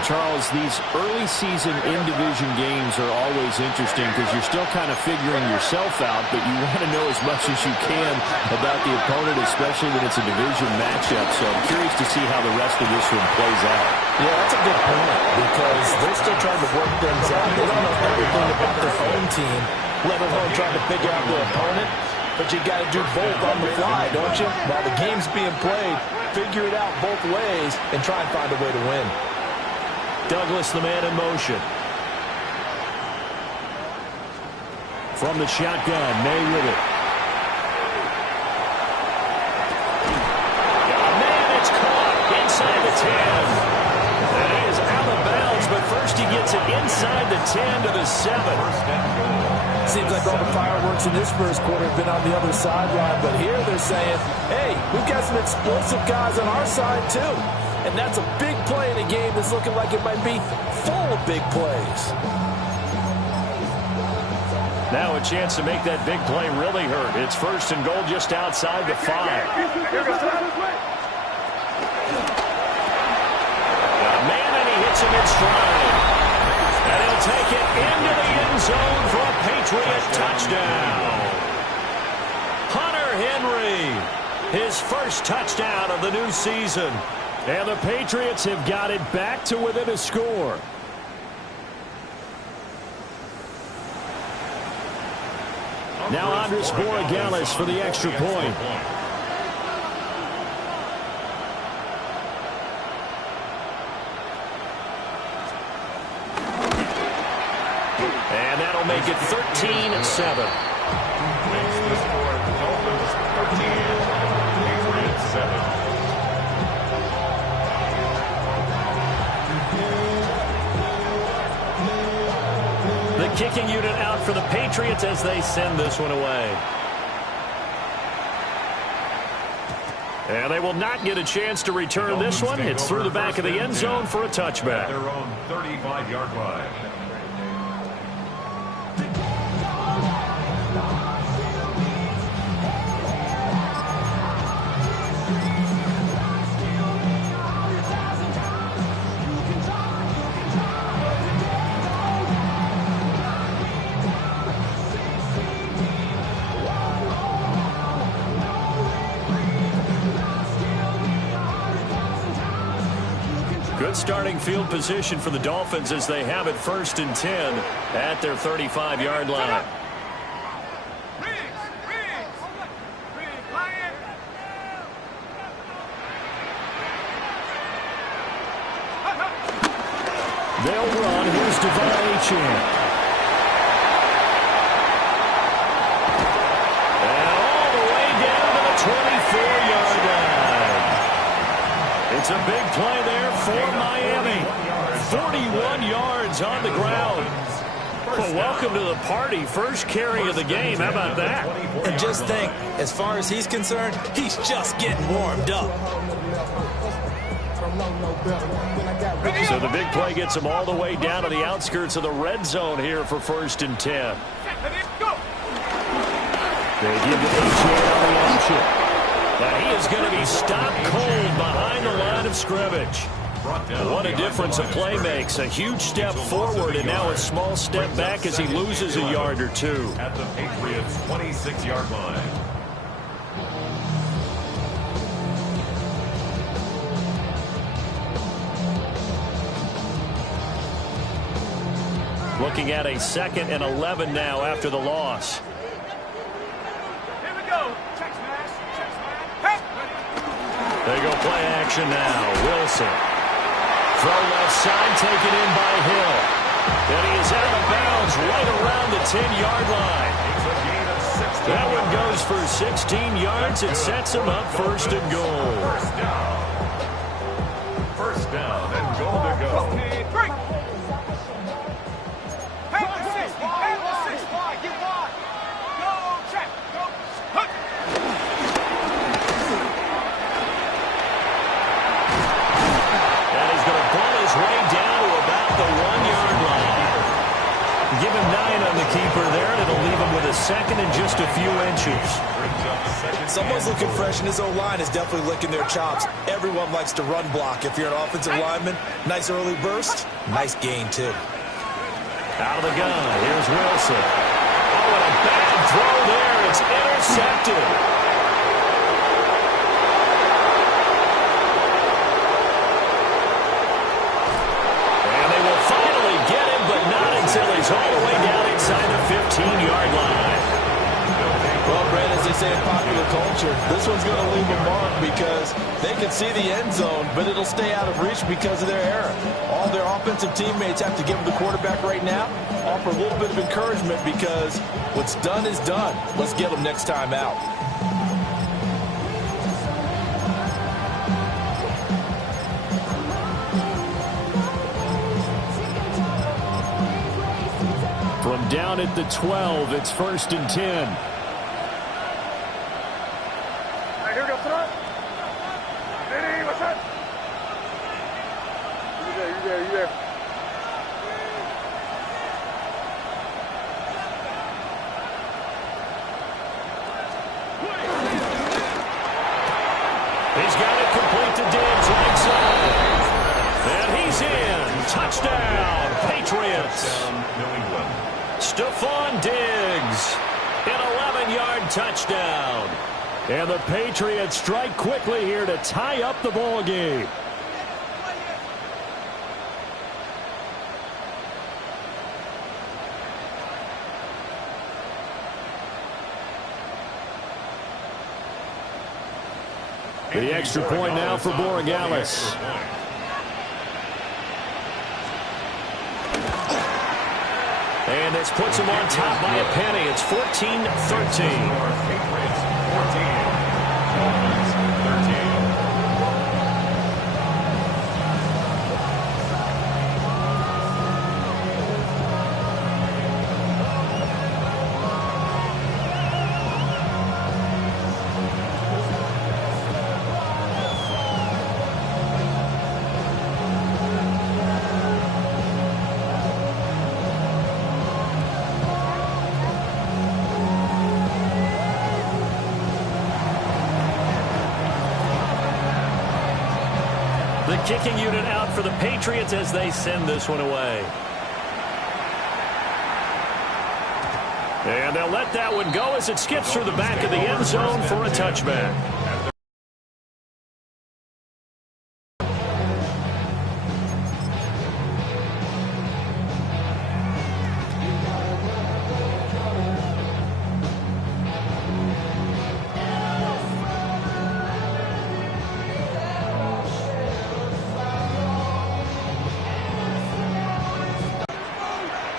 Charles, these early season in-division games are always interesting because you're still kind of figuring yourself out, but you want to know as much as you can about the opponent, especially when it's a division matchup. So I'm curious to see how the rest of this one plays out. Yeah, that's a good point because they're still trying to work things out. They don't know everything about their own team, let alone trying to figure out their opponent. But you got to do both on the fly, don't you? While the game's being played, figure it out both ways and try and find a way to win. Douglas, the man in motion. From the shotgun, May with it. Man, it's caught inside the 10. That is out of bounds, but first he gets it inside the 10 to the 7. Seems like all the fireworks in this first quarter have been on the other sideline, but here they're saying, hey, we've got some explosive guys on our side too. And that's a big play in a game that's looking like it might be full of big plays. Now a chance to make that big play really hurt. It's first and goal just outside the 5. Man, and he hits him in stride. And he'll take it into the end zone for a Patriot touchdown. Hunter Henry, his first touchdown of the new season. And the Patriots have got it back to within a score. Now Andres Borregales for the extra point. And that'll make it 13-7. Makes the score Dolphins 13, Patriots 7. The kicking unit out for the Patriots as they send this one away. And they will not get a chance to return this one. It's through the back of the end zone for a touchback. At their own 35-yard line. Good starting field position for the Dolphins as they have it 1st and 10 at their 35-yard line. They'll run. Here's Devon Achane. And all the way down to the 24-yard line. It's a big play there for Miami. 41 yards on the ground. Well, welcome to the party. First carry of the game. How about that? And just think, as far as he's concerned, he's just getting warmed up. So the big play gets him all the way down to the outskirts of the red zone here for 1st and 10. They give it Achane on the option. And he is going to be stopped cold behind the line of scrimmage. What a difference a play makes. A huge step forward and now a small step back as he loses a yard or two. At the Patriots' 26-yard line. Looking at a 2nd and 11 now after the loss. Here we go. Check smash. Check smash. Hey. They go play action now. Wilson. Throw left side, taken in by Hill. And he is out of bounds right around the 10-yard line. That one goes for 16 yards. It sets him up 1st and goal. First down and goal to go. second and just a few inches. Someone's looking fresh, and his O-line is definitely licking their chops. Everyone likes to run block. If you're an offensive lineman, nice early burst, nice gain, too. Out of the gun, here's Wilson. Oh, and a bad throw there. It's intercepted. And they will finally get him, but not until he's all the way down inside the 15-yard line. Well, Brad, as they say in popular culture, this one's going to leave a mark because they can see the end zone, but it'll stay out of reach because of their error. All their offensive teammates have to give the quarterback right now, offer a little bit of encouragement because what's done is done. Let's get them next time out. From down at the 12, it's 1st and 10. Here we go, front. Vinny, what's up? You there. He's got it complete to Diggs right side. And he's in. Touchdown, Patriots. New England. Stephon Diggs, an 11-yard touchdown. And the Patriots strike quickly here to tie up the ball game. The extra point now for Borregales. And this puts him on top by a penny. It's 14-13. Patriots 14. Dolphins 13. The kicking unit out for the Patriots as they send this one away. And they'll let that one go as it skips through the back of the end zone for a touchback.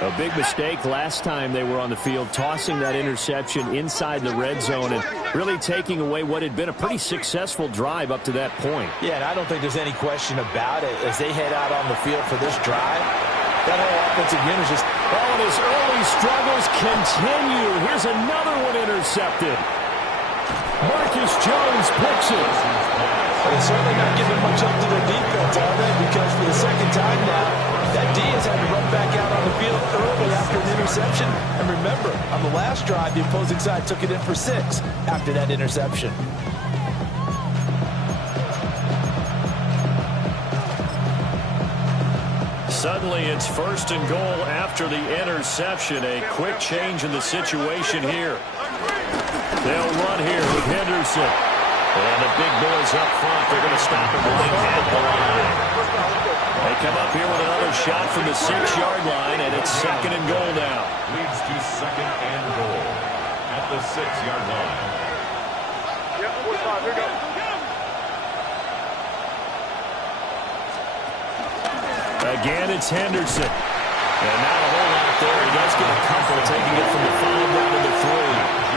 A big mistake last time they were on the field, tossing that interception inside the red zone and really taking away what had been a pretty successful drive up to that point. Yeah, and I don't think there's any question about it. As they head out on the field for this drive, that whole offensive unit is just... Oh, and his early struggles continue. Here's another one intercepted. Marcus Jones picks it. They're certainly not giving much up to their defense, are they? Because for the second time now, that D has had to run back out on the field early after an interception. And remember, on the last drive, the opposing side took it in for 6 after that interception. Suddenly, it's 1st and goal after the interception. A quick change in the situation here. They'll run here with Henderson. And the big boys up front, they're going to stop him right at the line. They come up here with another shot from the 6-yard line, and it's 2nd and goal now. Leads to 2nd and goal at the 6-yard line. Yep, 45, here we go. Again, it's Henderson. And not a whole lot there. He does get a couple, taking it from the 5 down to the 3.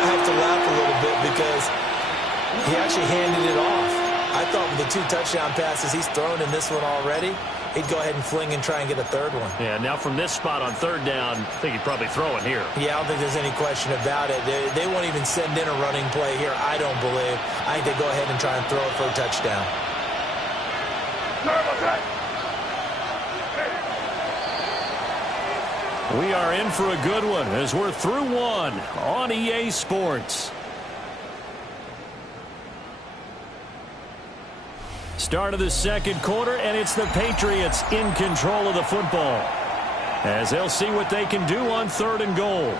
I have to laugh a little bit because he actually handed it off. I thought with the 2 touchdown passes he's thrown in this one already, he'd go ahead and fling and try and get a 3rd one. Yeah, now from this spot on 3rd down, I think he'd probably throw it here. Yeah, I don't think there's any question about it. They won't even send in a running play here, I don't believe. I think they go ahead and try and throw it for a touchdown. We are in for a good one as we're through one on EA Sports. Start of the second quarter, and it's the Patriots in control of the football as they'll see what they can do on 3rd and goal.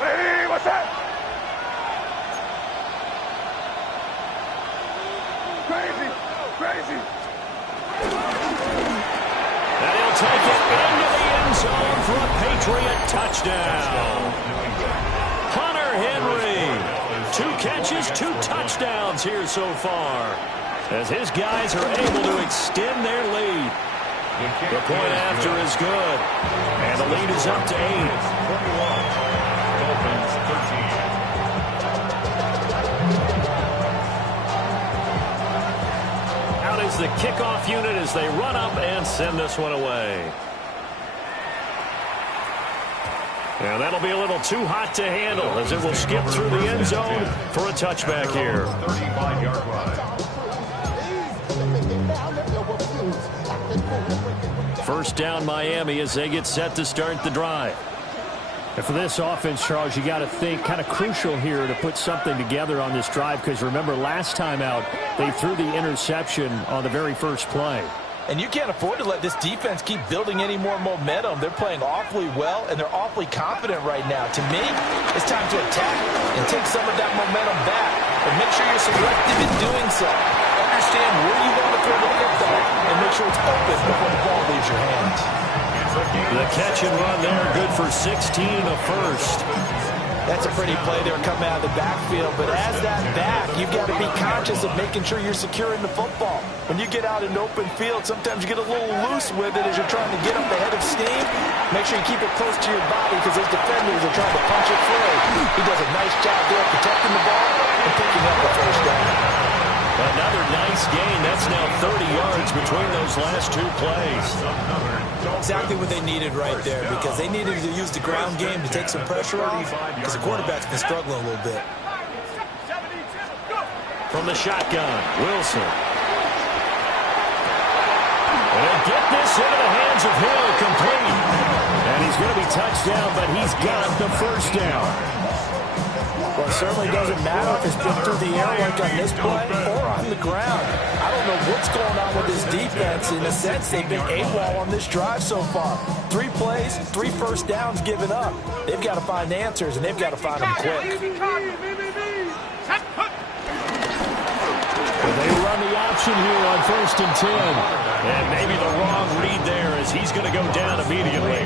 Hey, what's that? Crazy, crazy. And he'll take it into the end zone for a Patriot touchdown. Hunter Henry, 2 catches, 2 touchdowns here so far, as his guys are able to extend their lead. The point after is good, and the lead is up to 8. Out is the kickoff unit as they run up and send this one away. And that'll be a little too hot to handle as it will skip through the end zone for a touchback here. 35-yard run. First down Miami as they get set to start the drive. And for this offense, Charles, you got to think kind of crucial here to put something together on this drive, because remember last time out they threw the interception on the very first play. And you can't afford to let this defense keep building any more momentum. They're playing awfully well, and they're awfully confident right now. To me, it's time to attack and take some of that momentum back. But make sure you're selective in doing so. Understand where you want to throw the football and make sure it's open before the ball leaves your hands. The catch and run there, good for 16 and a first. That's a pretty play there coming out of the backfield. But as that back, you've got to be conscious of making sure you're securing the football. When you get out in open field, sometimes you get a little loose with it as you're trying to get up the head of steam. Make sure you keep it close to your body because those defenders are trying to punch it through. He does a nice job there protecting the ball and picking up the first down. Another nice gain. That's now 30 yards between those last 2 plays. Exactly what they needed right there, because they needed to use the ground game to take some pressure off, because the quarterback's been struggling a little bit. From the shotgun, Wilson. And they'll get this into the hands of Hill, complete. And he's going to be touched down, but he's got the first down. Well, it certainly doesn't matter if it's been through the air like on this play or on the ground. I don't know what's going on with this defense. In a sense, they've been AWOL on this drive so far. 3 plays, 3 first downs given up. They've got to find answers, and they've got to find them quick. They run the option here on 1st and 10. And maybe the wrong read there as he's going to go down immediately.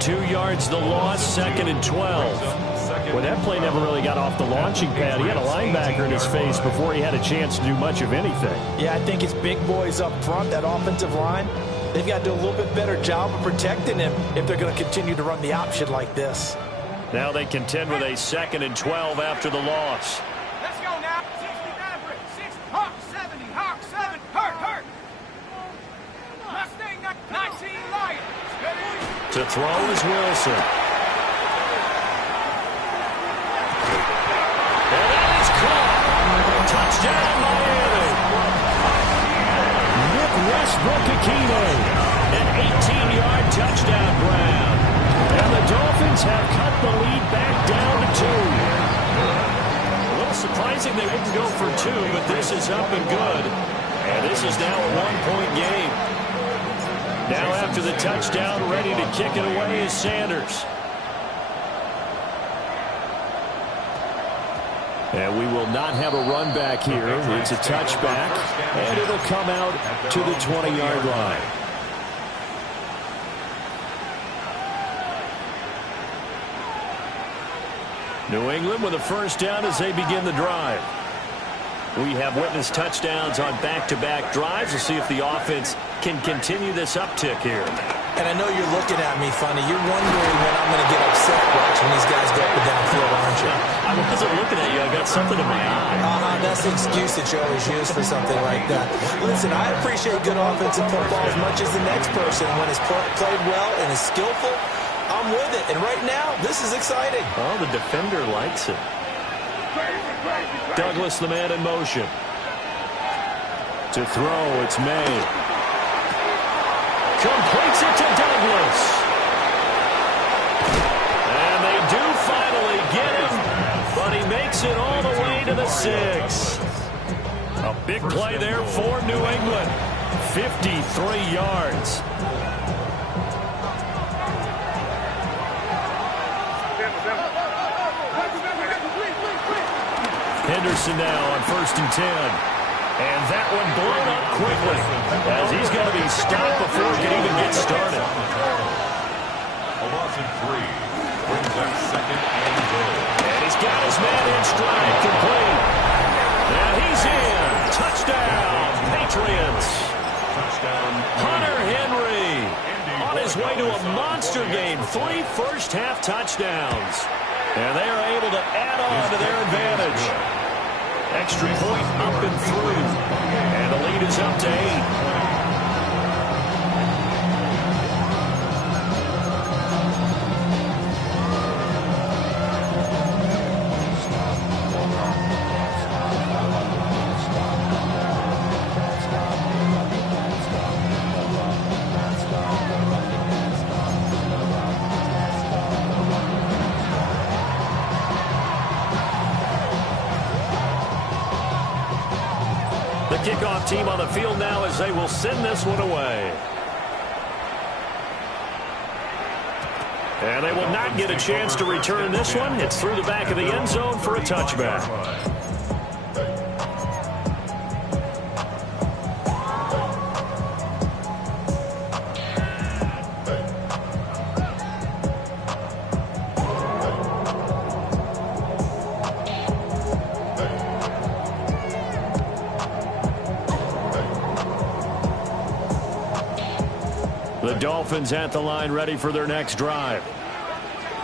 2 yards the loss, 2nd and 12. Well, that play never really got off the launching pad. He had a linebacker in his face before he had a chance to do much of anything. Yeah, I think it's big boys up front, that offensive line. They've got to do a little bit better job of protecting him if they're going to continue to run the option like this. Now they contend with a 2nd and 12 after the loss. Let's go now. 60 Maverick, 6 Hawk 70, Hawk 7, hurt. Mustang 19 Lion. To throw is Wilson. Touchdown, Miami. Nick Westbrook-Ikhine. An 18-yard touchdown grab. And the Dolphins have cut the lead back down to 2. A little surprising they wouldn't go for 2, but this is up and good. And this is now a 1-point game. Now after the touchdown, ready to kick it away is Sanders. And we will not have a run back here. It's a touchback, and it'll come out to the 20-yard line. New England with a first down as they begin the drive. We have witnessed touchdowns on back-to-back drives. We'll see if the offense can continue this uptick here. And I know you're looking at me funny. You're wondering when I'm going to get upset watching these guys go up and down the field, aren't you? I wasn't looking at you. I got something in my eye. That's the excuse that you always use for something like that. Listen, I appreciate good offensive football as much as the next person. When it's played well and is skillful, I'm with it. And right now, this is exciting. Oh, the defender likes it. Douglas, the man in motion. To throw, it's May. Completes it to Douglas. And they do finally get him, but he makes it all the way to the 6. A big play there for New England. 53 yards. Henderson now on 1st and 10. And that one blown up quickly as he's going to be stopped before he can even get started. A loss of 3 brings up 2nd and goal. And he's got his man in stride, complete. And he's in. Touchdown, Patriots. Touchdown. Hunter Henry on his way to a monster game. 3 first-half touchdowns. And they are able to add on to their advantage. Extra point up and through. And the lead is up to 8. Kickoff team on the field now as they will send this one away. And they will not get a chance to return this one. It's through the back of the end zone for a touchback. The Dolphins at the line ready for their next drive.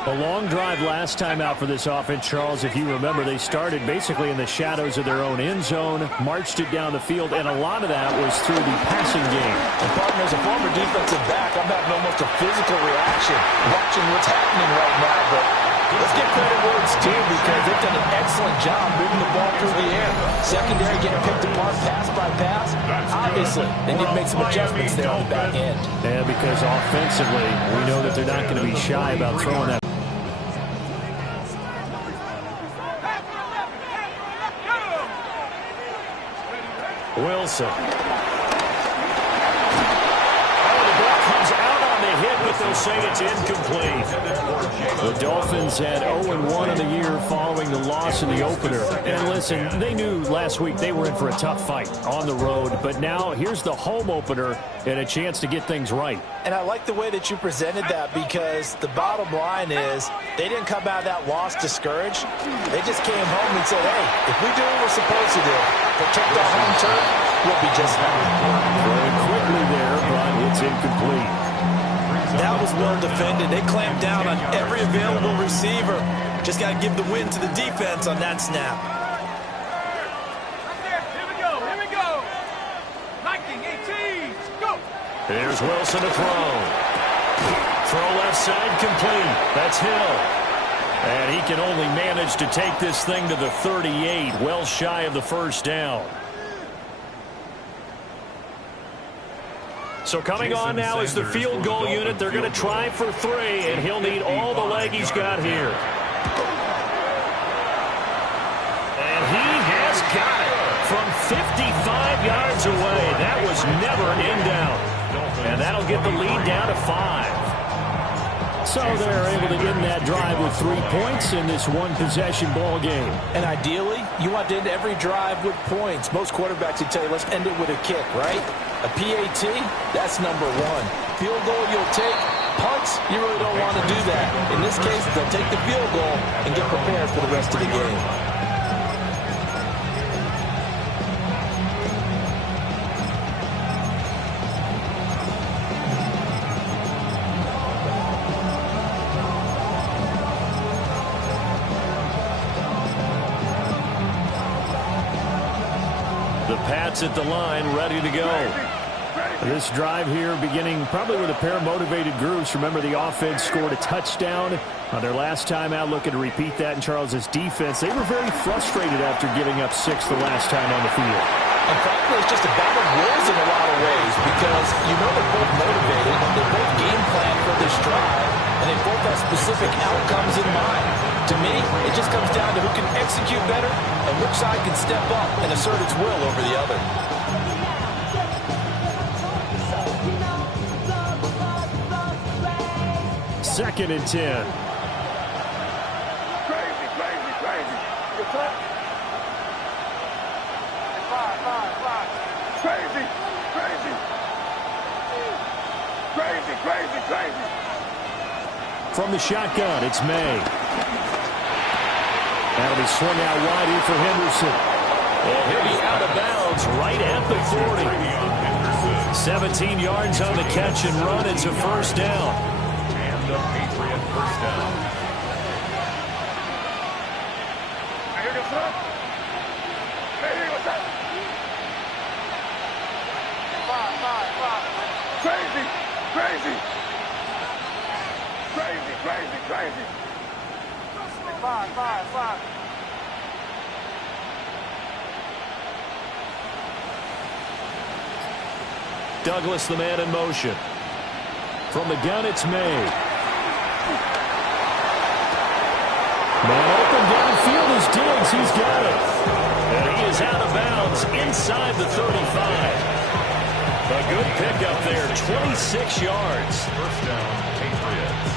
A long drive last time out for this offense, Charles. If you remember, they started basically in the shadows of their own end zone, marched it down the field, and a lot of that was through the passing game. And partner, as a former defensive back, I'm having almost a physical reaction watching what's happening right now. But let's give credit where it's due because they've done an excellent job moving the ball through the air. Secondary getting picked apart pass by pass. Obviously, they need to make some adjustments there on the back end. Yeah, because offensively, we know that they're not going to be shy about throwing that. Wilson. But they'll say it's incomplete. The Dolphins had 0-1 in the year following the loss in the opener. And listen, they knew last week they were in for a tough fight on the road. But now here's the home opener and a chance to get things right. And I like the way that you presented that because the bottom line is they didn't come out of that loss discouraged. They just came home and said, hey, if we do what we're supposed to do, protect our home turf, we'll be just fine. Very quickly there, but it's incomplete. That was well defended. They clamped down on every available receiver. Just got to give the win to the defense on that snap. Here we go. Here we go. 19, 18, go. Here's Wilson to throw. Throw left side complete. That's Hill. And he can only manage to take this thing to the 38, well shy of the first down. So coming on now is the field goal unit. They're going to try for 3, and he'll need all the leg he's got here. And he has got it from 55 yards away. That was never an in down. And that'll get the lead down to 5. So they're able to end that drive with 3 points in this one-possession ball game. And ideally, you want to end every drive with points. Most quarterbacks would tell you, let's end it with a kick, right? A PAT, that's number 1. Field goal you'll take. Punts, you really don't want to do that. In this case, they'll take the field goal and get prepared for the rest of the game. The Pats at the line, ready to go. This drive here beginning probably with a pair of motivated groups. Remember, the offense scored a touchdown on their last time out, looking to repeat that in Charles' defense. They were very frustrated after giving up 6 the last time on the field. And frankly, it's just a battle of wills in a lot of ways because you know they're both motivated, they both game plan for this drive, and they both have specific outcomes in mind. To me, it just comes down to who can execute better and which side can step up and assert its will over the other. Second and 10. Crazy. Good touch. Five. Crazy. From the shotgun, it's May. That'll be swung out wide here for Henderson. And he'll be out of bounds right at the 40. 17 yards on the catch and run. It's a first down. And a Patriot first down. Here goes up. Hey, what's that? Five. Crazy. Five. Douglas, the man in motion. From the gun, it's May. Man open downfield is Diggs. He's got it. And he is out of bounds inside the 35. A good pickup there, 26 yards. First down, Patriots.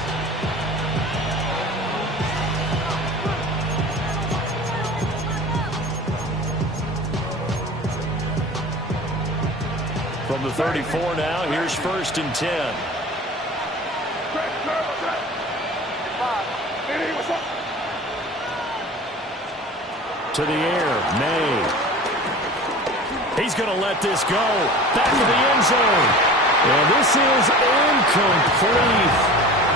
From the 34 now, here's first and 10. To the air, May. He's going to let this go. Back to the end zone. And this is incomplete.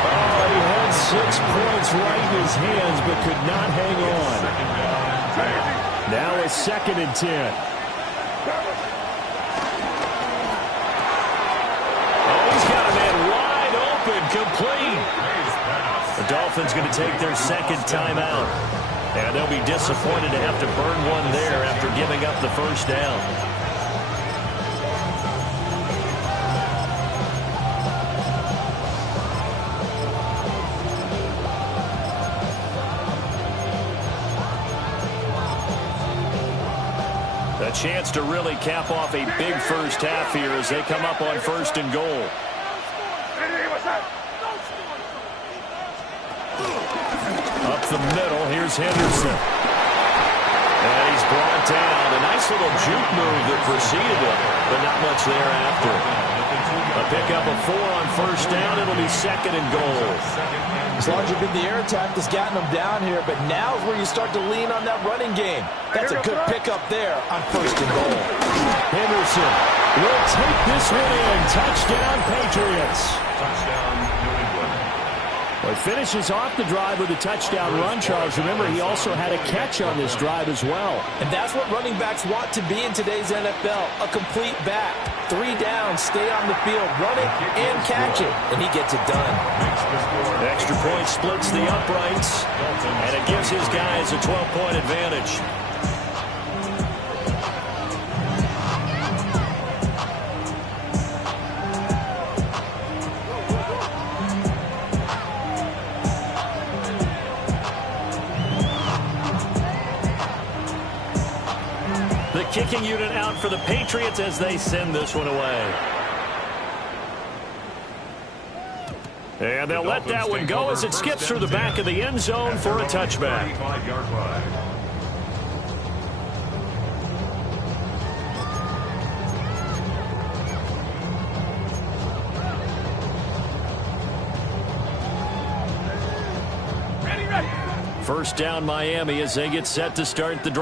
Oh, he had 6 points right in his hands, but could not hang on. Now it's second and 10. He's got a man wide open, complete. The Dolphins going to take their second timeout. And they'll be disappointed to have to burn one there after giving up the first down. A chance to really cap off a big first half here as they come up on first and goal. Up the middle, here's Henderson. And he's brought down. A nice little juke move that preceded it, but not much thereafter. A pickup of 4 on first down. It'll be second and goal. As long as you've been the air attack that's gotten them down here, but now is where you start to lean on that running game. That's a good pickup there on first and goal. Henderson will take this one in. Touchdown, Patriots. Touchdown, New England. Well, he finishes off the drive with a touchdown run, Charles. Remember, he also had a catch on this drive as well. And that's what running backs want to be in today's NFL, a complete back. 3 down, stay on the field, run it and catch it, and he gets it done. Extra point splits the uprights, and it gives his guys a 12-point advantage. The kicking unit out for the Patriots as they send this one away. And they'll let that one go as it skips through the back of the end zone for a touchback. 35-yard line. First down Miami as they get set to start the drive.